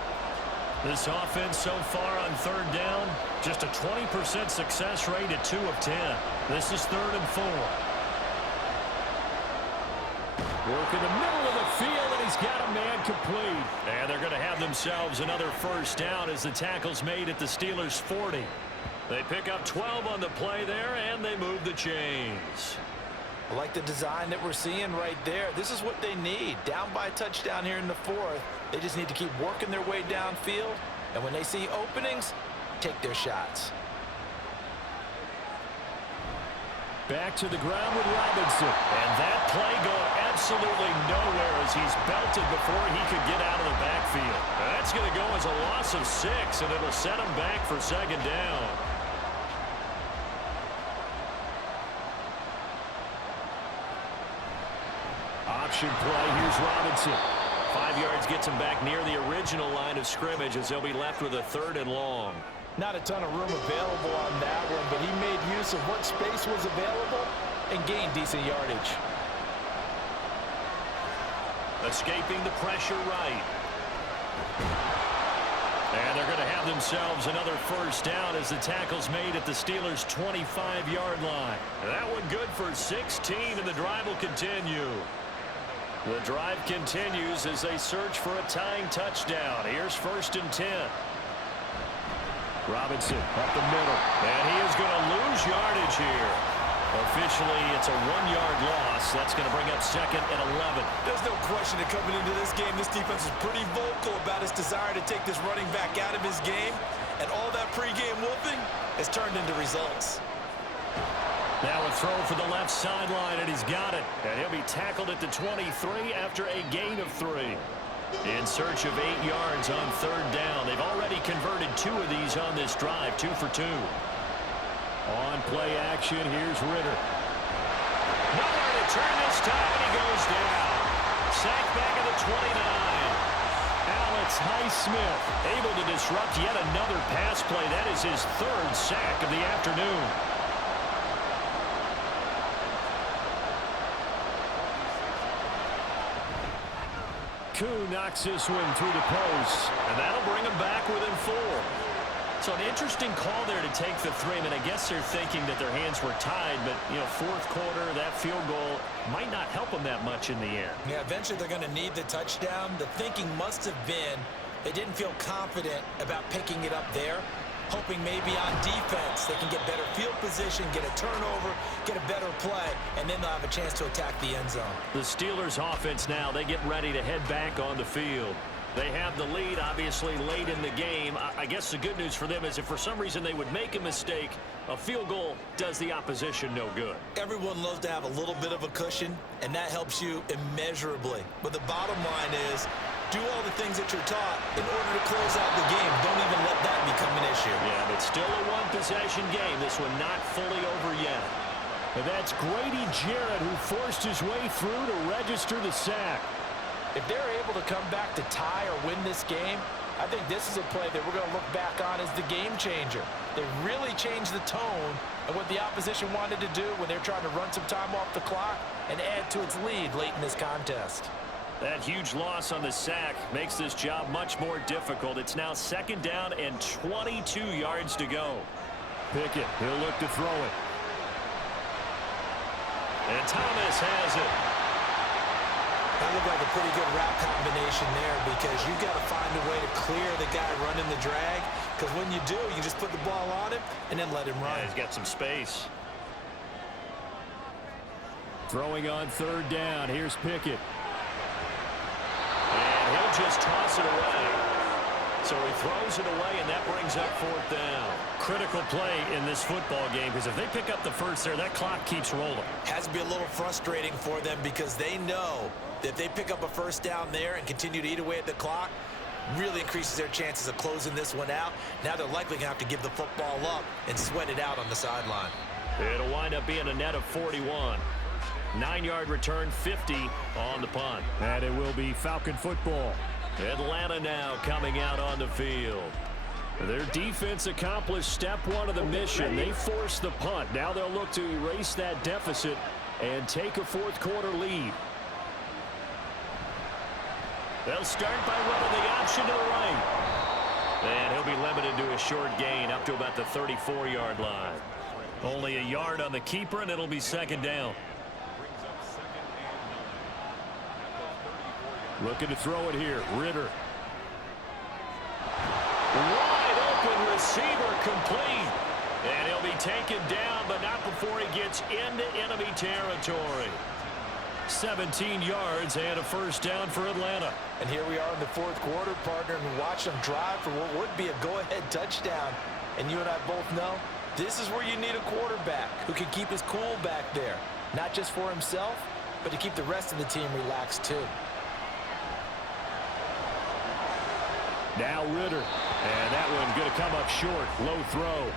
This offense so far on 3rd down, just a 20% success rate at 2 of 10. This is 3rd and 4. Work in the middle of the field, and he's got a man complete. And they're going to have themselves another 1st down as the tackle's made at the Steelers' 40. They pick up 12 on the play there, and they move the chains. I like the design that we're seeing right there. This is what they need. Down by a touchdown here in the 4th. They just need to keep working their way downfield. And when they see openings, take their shots. Back to the ground with Robinson. And that play going absolutely nowhere as he's belted before he could get out of the backfield. That's going to go as a loss of 6, and it'll set him back for 2nd down. Option play. Here's Robinson. 5 yards gets him back near the original line of scrimmage as they'll be left with a 3rd and long. Not a ton of room available on that one, but he made use of what space was available and gained decent yardage. Escaping the pressure right. And they're going to have themselves another 1st down as the tackle's made at the Steelers' 25-yard line. That one good for 16, and the drive will continue. The drive continues as they search for a tying touchdown. Here's 1st and 10. Robinson up the middle. And he is going to lose yardage here. Officially, it's a 1-yard loss. That's going to bring up 2nd and 11. There's no question that coming into this game, this defense is pretty vocal about its desire to take this running back out of his game. And all that pregame whooping has turned into results. Now a throw for the left sideline, and he's got it. And he'll be tackled at the 23 after a gain of 3. In search of 8 yards on 3rd down. They've already converted 2 of these on this drive, 2 for 2. On play action, here's Ridder. Nowhere to turn this time, and he goes down. Sacked back at the 29. Alex Highsmith Able to disrupt yet another pass play. That is his 3rd sack of the afternoon. Koo knocks this one through the post. And that'll bring him back within 4. So an interesting call there to take the 3. I mean, I guess they're thinking that their hands were tied, but, you know, fourth quarter, that field goal might not help them that much in the end. Yeah, eventually they're going to need the touchdown. The thinking must have been they didn't feel confident about picking it up there, hoping maybe on defense they can get better field position, get a turnover, get a better play, and then they'll have a chance to attack the end zone. The Steelers offense now, they get ready to head back on the field. They have the lead, obviously, late in the game. I guess the good news for them is if for some reason they would make a mistake, a field goal does the opposition no good. Everyone loves to have a little bit of a cushion, and that helps you immeasurably. But the bottom line is, do all the things that you're taught in order to close out the game. Don't even let that become an issue. Yeah, but still a one-possession game. This one not fully over yet. And that's Grady Jarrett who forced his way through to register the sack. If they're able to come back to tie or win this game, I think this is a play that we're going to look back on as the game changer. They really changed the tone of what the opposition wanted to do when they're trying to run some time off the clock and add to its lead late in this contest. That huge loss on the sack makes this job much more difficult. It's now 2nd down and 22 yards to go. Pickett, he'll look to throw it. And Thomas has it. That looked like a pretty good route combination there because you've got to find a way to clear the guy running the drag, because when you do, you just put the ball on him and then let him run. Yeah, he's got some space. Throwing on 3rd down. Here's Pickett. And he'll just toss it away. So he throws it away, and that brings up 4th down. Critical play in this football game, because if they pick up the first there, that clock keeps rolling. Has to be a little frustrating for them because they know that if they pick up a 1st down there and continue to eat away at the clock, really increases their chances of closing this one out. Now they're likely going to have to give the football up and sweat it out on the sideline. It'll wind up being a net of 41. 9-yard return, 50 on the punt. And it will be Falcon football. Atlanta now coming out on the field. Their defense accomplished step 1 of the mission. They forced the punt. Now they'll look to erase that deficit and take a 4th quarter lead. They'll start by running the option to the right. And he'll be limited to a short gain up to about the 34-yard line. Only a yard on the keeper, and it'll be 2nd down. Looking to throw it here. Ridder. Wide open receiver complete. And he'll be taken down, but not before he gets into enemy territory. 17 yards and a 1st down for Atlanta. And here we are in the 4th quarter, partner, and watch them drive for what would be a go-ahead touchdown. And you and I both know this is where you need a quarterback who can keep his cool back there. Not just for himself, but to keep the rest of the team relaxed too. Now Ridder. And that one going to come up short. Low throw.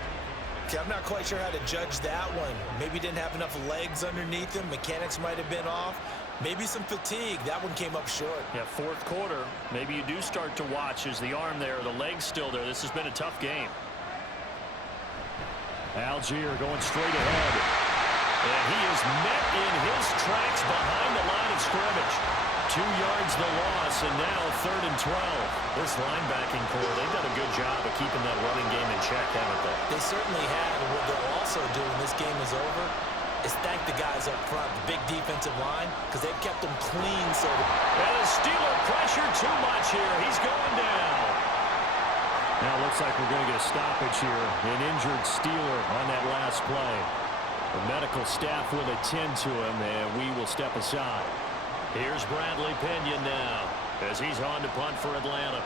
Okay, I'm not quite sure how to judge that one. Maybe didn't have enough legs underneath him. Mechanics might have been off. Maybe some fatigue. That one came up short. Yeah, 4th quarter. Maybe you do start to watch as the arm there, the leg's still there. This has been a tough game. Algier going straight ahead. And he is met in his tracks behind the line of scrimmage. 2 yards the loss, and now 3rd and 12. This linebacking core, they've done a good job of keeping that running game in check, haven't they? They certainly have, and what they'll also do when this game is over is thank the guys up front, the big defensive line, because they've kept them clean. So and the Steeler pressure too much here. He's going down. Now it looks like we're going to get a stoppage here. An injured Steeler on that last play. The medical staff will attend to him, and we will step aside. Here's Bradley Pinion now as he's on to punt for Atlanta.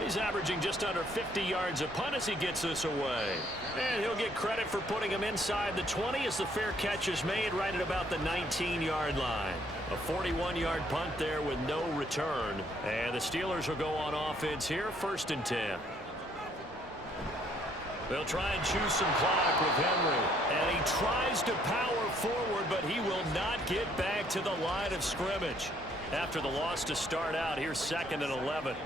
He's averaging just under 50 yards a punt as he gets this away. And he'll get credit for putting him inside the 20 as the fair catch is made right at about the 19-yard line. A 41-yard punt there with no return. And the Steelers will go on offense here, 1st and 10. They'll try and choose some clock with Henry. And he tries to power forward, but he will not get back to the line of scrimmage. After the loss to start out, here's 2nd and 11.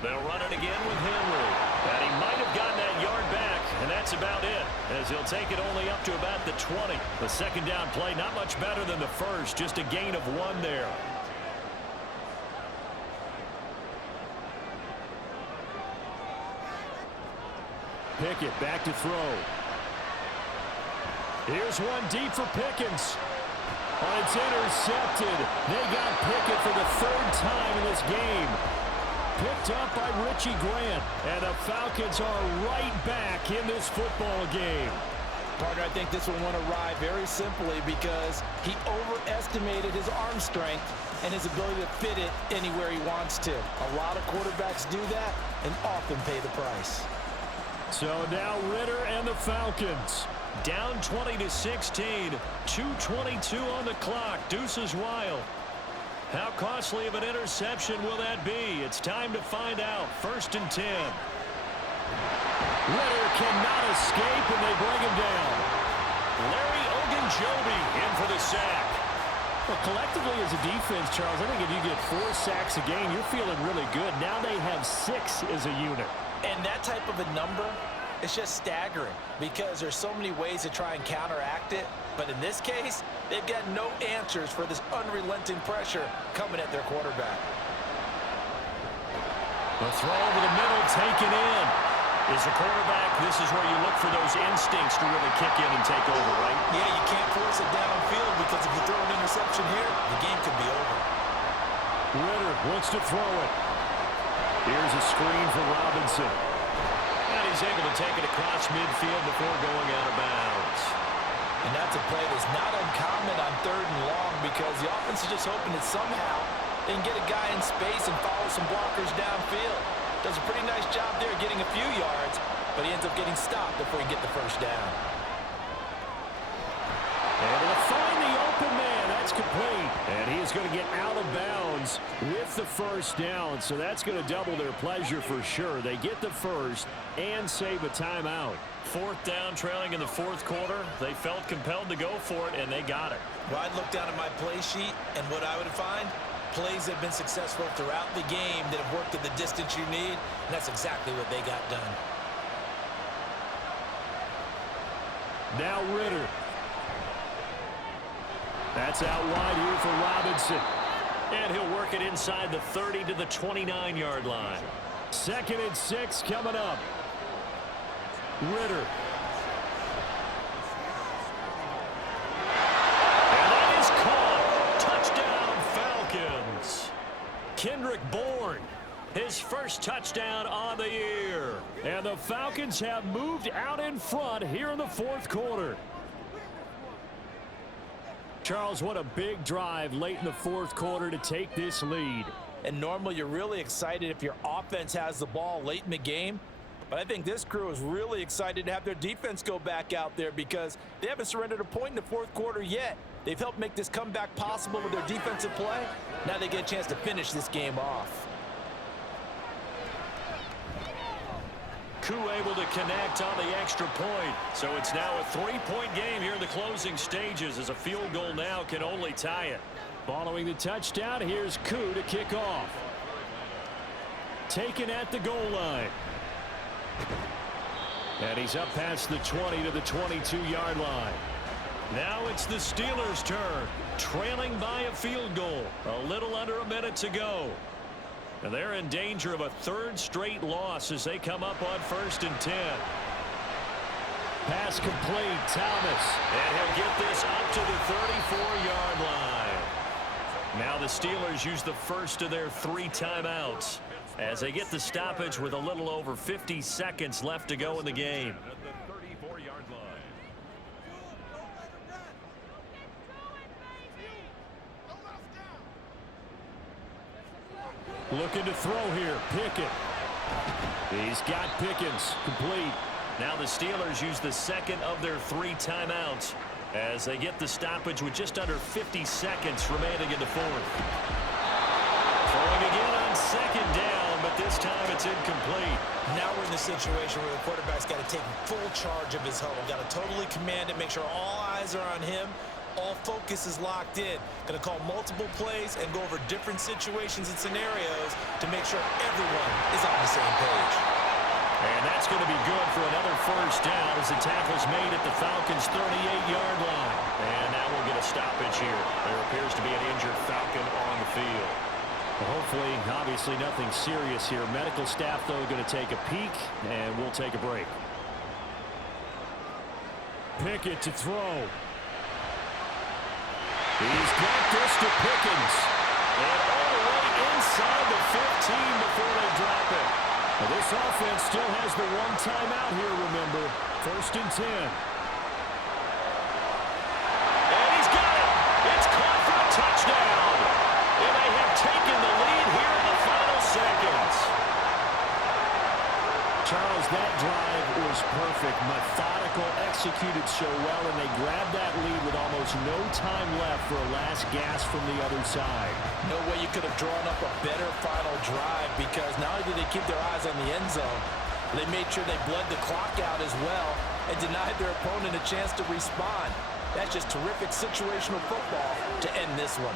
They'll run it again with Henry. And he might have gotten that yard back, and that's about it, as he'll take it only up to about the 20. The 2nd down play, not much better than the first, just a gain of 1 there. Pickett back to throw. Here's one deep for Pickens. Oh, it's intercepted. They got Pickett for the third time in this game. Picked up by Richie Grant. And the Falcons are right back in this football game. Partner, I think this one won't arrive very simply because he overestimated his arm strength and his ability to fit it anywhere he wants to. A lot of quarterbacks do that and often pay the price. So now Ridder and the Falcons. Down 20-16. 2:22 on the clock. Deuces wild. How costly of an interception will that be? It's time to find out. 1st and 10. Ridder cannot escape, and they bring him down. Larry Ogunjobi in for the sack. Well, collectively as a defense, Charles, I think if you get 4 sacks a game, you're feeling really good. Now they have 6 as a unit. And that type of a number, it's just staggering because there's so many ways to try and counteract it. But in this case, they've got no answers for this unrelenting pressure coming at their quarterback. The throw over the middle, taken in. Is a quarterback, this is where you look for those instincts to really kick in and take over, right? Yeah, you can't force it downfield because if you throw an interception here, the game could be over. Ridder wants to throw it. Here's a screen for Robinson. And he's able to take it across midfield before going out of bounds. And that's a play that's not uncommon on 3rd and long because the offense is just hoping that somehow they can get a guy in space and follow some blockers downfield. Does a pretty nice job there getting a few yards, but he ends up getting stopped before he get the 1st down. Able to find the open man. That's complete. And he is going to get out of bounds with the 1st down. So that's going to double their pleasure for sure. They get the 1st and save a timeout. 4th down, trailing in the 4th quarter. They felt compelled to go for it, and they got it. Well, I'd look down at my play sheet, and what I would find, plays have been successful throughout the game that have worked at the distance you need, and that's exactly what they got done. Now Ridder. That's out wide here for Robinson. And he'll work it inside the 30 to the 29-yard line. 2nd and 6 coming up. Ridder. And that is caught. Touchdown, Falcons. Kendrick Bourne, his 1st touchdown on the year. And the Falcons have moved out in front here in the 4th quarter. Charles, what a big drive late in the 4th quarter to take this lead. And normally you're really excited if your offense has the ball late in the game. But I think this crew is really excited to have their defense go back out there because they haven't surrendered a point in the 4th quarter yet. They've helped make this comeback possible with their defensive play. Now they get a chance to finish this game off. Koo able to connect on the extra point. So it's now a 3-point game here in the closing stages as a field goal now can only tie it. Following the touchdown, here's Koo to kick off. Taken at the goal line. And he's up past the 20 to the 22-yard line. Now it's the Steelers' turn, trailing by a field goal. A little under a minute to go. And they're in danger of a 3rd straight loss as they come up on 1st and 10. Pass complete, Thomas. And he'll get this up to the 34-yard line. Now the Steelers use the 1st of their 3 timeouts as they get the stoppage with a little over 50 seconds left to go in the game. At the 34-yard line. Looking to throw here. Pickett. He's got Pickens. Complete. Now the Steelers use the 2nd of their 3 timeouts as they get the stoppage with just under 50 seconds remaining in the 4th. Throwing again on 2nd down, but this time it's incomplete. Now we're in the situation where the quarterback's got to take full charge of his huddle. Got to totally command it, make sure all eyes are on him. All focus is locked in. Going to call multiple plays and go over different situations and scenarios to make sure everyone is on the same page. And that's going to be good for another 1st down as the tackle's made at the Falcons' 38-yard line. And now we'll get a stoppage here. There appears to be an injured Falcon on the field. Well, hopefully, obviously nothing serious here. Medical staff, though, going to take a peek, and we'll take a break. Pickett to throw. He's got this to Pickens. And all the way inside the 15 before they drop it. Now this offense still has the one timeout here, remember. 1st and 10. And he's got it. It's caught for a touchdown. And they have taken the lead here in the final seconds. Charles, that drive was perfect. Methodical, executed so well, and they grabbed that lead with almost no time left for a last gasp from the other side. No way you could have drawn up a better final drive, because not only did they keep their eyes on the end zone, they made sure they bled the clock out as well and denied their opponent a chance to respond. That's just terrific situational football to end this one.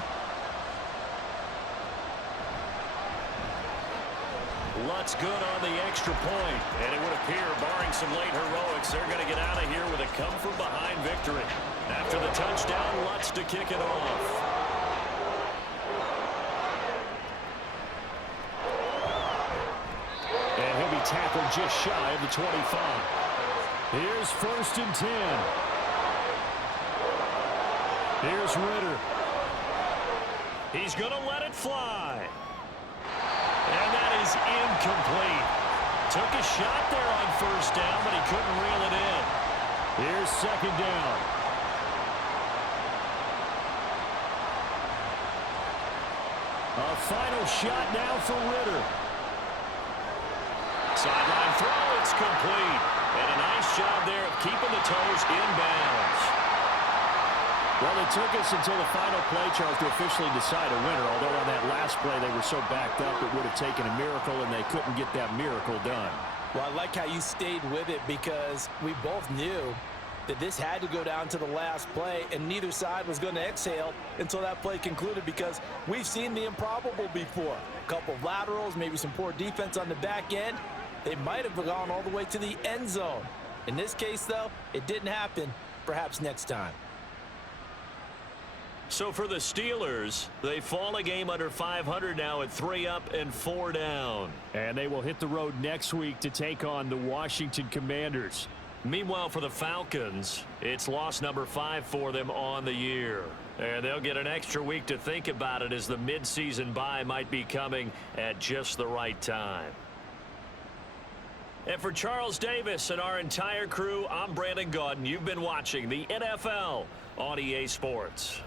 Lutz good on the extra point. And it would appear, barring some late heroics, they're going to get out of here with a come-from-behind victory. After the touchdown, Lutz to kick it off. And he'll be tackled just shy of the 25. Here's 1st and 10. Here's Ridder. He's going to let it fly. And that is incomplete. Took a shot there on 1st down, but he couldn't reel it in. Here's 2nd down. A final shot now for Ridder. Sideline throw, it's complete. And a nice job there of keeping the toes in bounds. Well, it took us until the final play, Charles, to officially decide a winner. Although on that last play they were so backed up it would have taken a miracle, and they couldn't get that miracle done. Well, I like how you stayed with it, because we both knew that this had to go down to the last play, and neither side was going to exhale until that play concluded, because we've seen the improbable before. A couple of laterals, maybe some poor defense on the back end. They might have gone all the way to the end zone. In this case, though, it didn't happen. Perhaps next time. So for the Steelers, they fall a game under 500 now at 3 up and 4 down. And they will hit the road next week to take on the Washington Commanders. Meanwhile, for the Falcons, it's loss number 5 for them on the year. And they'll get an extra week to think about it, as the midseason bye might be coming at just the right time. And for Charles Davis and our entire crew, I'm Brandon Gaudin. You've been watching the NFL on EA Sports.